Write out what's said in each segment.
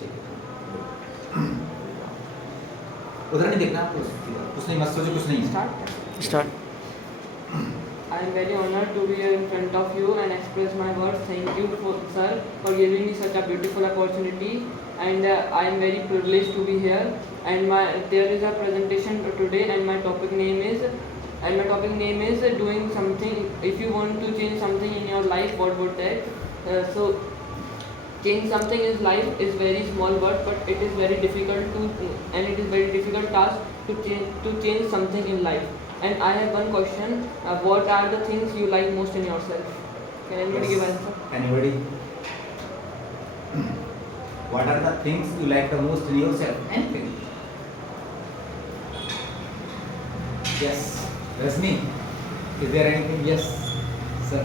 ठीक है। उधर नहीं देखना आपको, कुछ नहीं, मत सोचो, कुछ नहीं है। Start. I am very honored to be here in front of you and express my words. Thank you, sir, for giving me such a beautiful opportunity. And I am very privileged to be here. And there is a presentation today, and my topic name is doing something. If you want to change something in your life, what would that? So change something in life is very small word, but it is very difficult and it is very difficult task to change something in life. And I have one question: what are the things you like most in yourself? Can anybody give answer? Anybody? What are the things you like the most in yourself? Anything? Yes. Rasmi, is there anything? Yes, sir.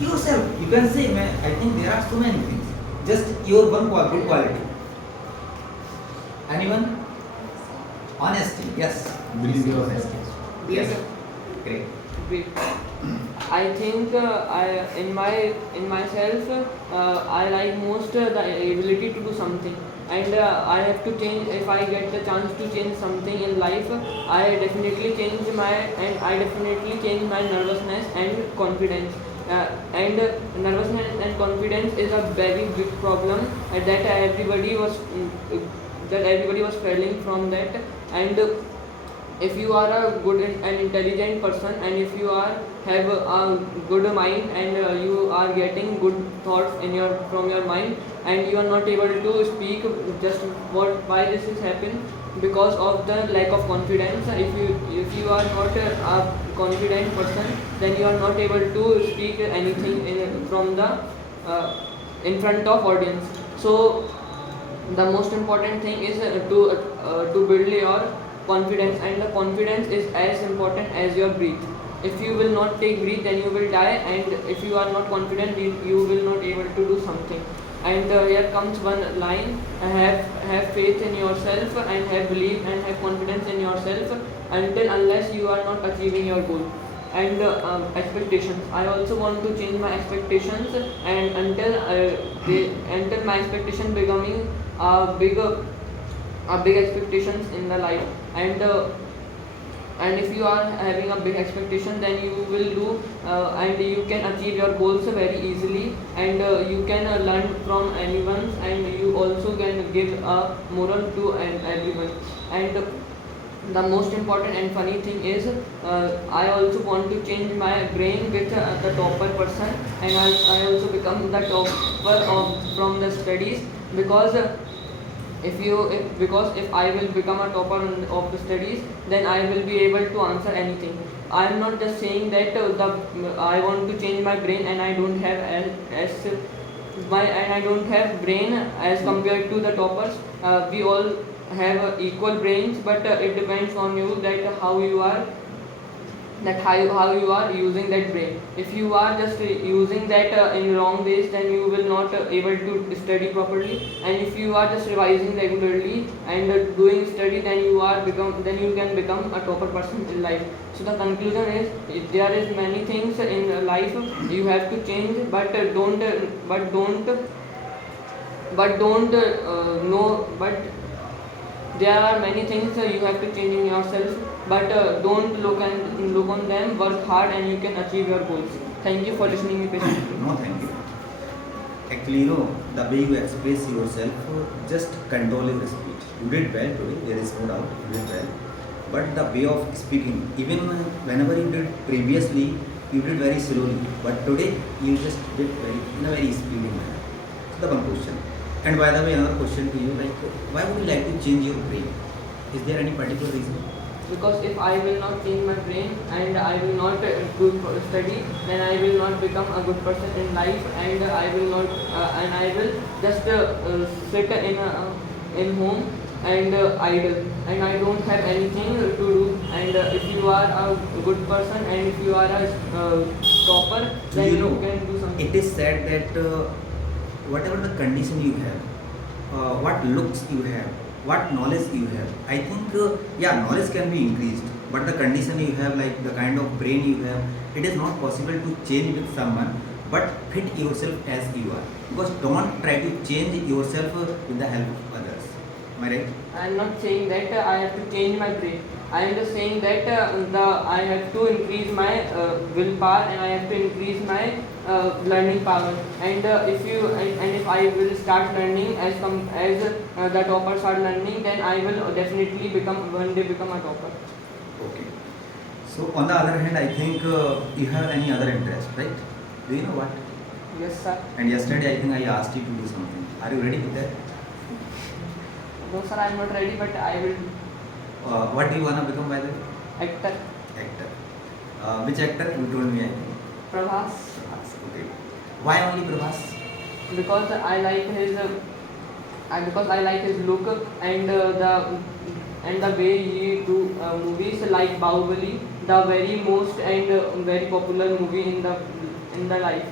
Yourself. You can say, man. I think there are so many things. Just your one good quality. Anyone? Honesty. Yes. Believe your honesty. Yes. Great. Great. I think in myself I like most the ability to do something, and I have to change. If I get the chance to change something in life, I definitely change my nervousness and confidence. And nervousness and confidence is a very big problem that everybody was failing from that. And if you are a good and intelligent person, and if you have a good mind, and you are getting good thoughts from your mind, and you are not able to speak, just why this is happening, because of the lack of confidence. If you are not a confident person, then you are not able to speak anything in front of audience. So the most important thing is to build your confidence, and the confidence is as important as your breath. If you will not take breath, then you will die, and if you are not confident, you will not able to do something. And here comes one line: have faith in yourself, and have belief and have confidence in yourself unless you are not achieving your goal. And expectations, I also want to change my expectations, and until my expectation becoming big expectations in the life. And if you are having a big expectation, then you will do and you can achieve your goals very easily, and you can learn from anyone, and you also can give a moral to everyone. And the most important and funny thing is, I also want to change my brain with the topper person, and I also become the topper from the studies, because if I will become a topper of the studies, then I will be able to answer anything. I am not just saying that I want to change my brain, and I don't have and I don't have brain as compared to the toppers. We all have equal brains, but it depends on you that how you are using that brain. If you are just using that in wrong ways, then you will not able to study properly. And if you are just revising regularly and doing study, then you can become a topper person in life. So the conclusion is, there is many things in life you have to change, but don't know but there are many things you have to change in yourself, but don't look on them. Work hard, and you can achieve your goals. Thank you for listening me patiently. No, thank you. Actually, the way you express yourself, just control your speech. You did well today, there is no doubt, you did well. But the way of speaking, even whenever you did previously, you did very slowly. But today, you just did in a very speedy manner. So the one question. And by the way, another question to you, like, why would you like to change your brain? Is there any particular reason? Because if I will not change my brain, and I will not study, then I will not become a good person in life, and I will just sit in home and idle, and I don't have anything to do. And if you are a good person, and if you are a topper, then you can do something. It is said that whatever the condition you have, what looks you have, what knowledge you have, I think knowledge can be increased, but the condition you have, like the kind of brain you have, it is not possible to change with someone. but fit yourself as you are. Because don't try to change yourself with the help of others. Am I right? I am not saying that I have to change my brain. I am just saying that I have to increase my willpower, and I have to increase my learning power. And if I will start learning as the toppers are learning, then I will definitely one day become a topper. Okay. So on the other hand, I think you have any other interest, right? Do you know what? Yes, sir. And yesterday, I think I asked you to do something. Are you ready with that? No, sir, I am not ready, but I will What do you wanna become, by the way? actor. Actor. Which actor? You told me, I think. Prabhas, Prabhas. Okay. Why only Prabhas? because I like his look and the way he do movies like Bahubali, the very most and very popular movie in the life.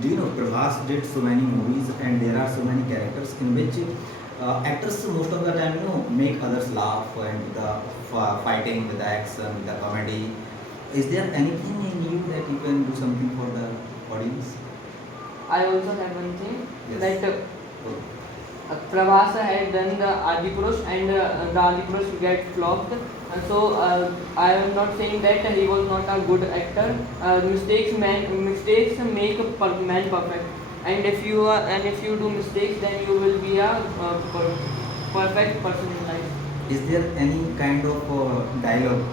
Do you know Prabhas did so many movies, and there are so many characters in which actors most of the time make others laugh, and with the fighting, with the action, with the comedy. Is there anything in you that you can do something for the audience? I also have one thing Yes. that Oh. Prabhas had done the Adipurush, and the Adipurush get flopped. I am not saying that he was not a good actor. Mistakes make a man perfect. And if you do mistakes, then you will be a perfect person in life. Is there any kind of dialogue?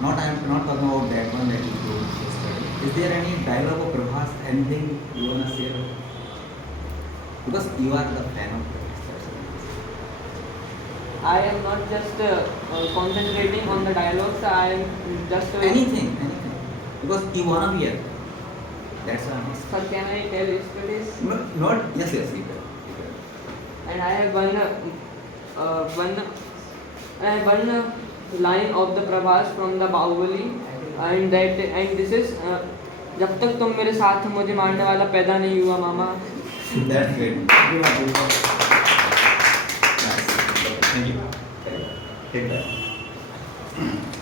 I am not talking about that one that you told yesterday. Is there any dialogue of Prabhas? Anything you wanna share? Because you are the fan of Prabhas. I am not just concentrating on the dialogues. I am just Anything. Because you wanna be actor. That's why I'm asking. Sir, can I tell yesterday's? No, not yes, you can. And I have one line of the Prabhas from the Bahubali, and this is जब तक तुम मेरे साथ मुझे मारने वाला पैदा नहीं हुआ मामा. That's great. Nice. Thank you. Take that.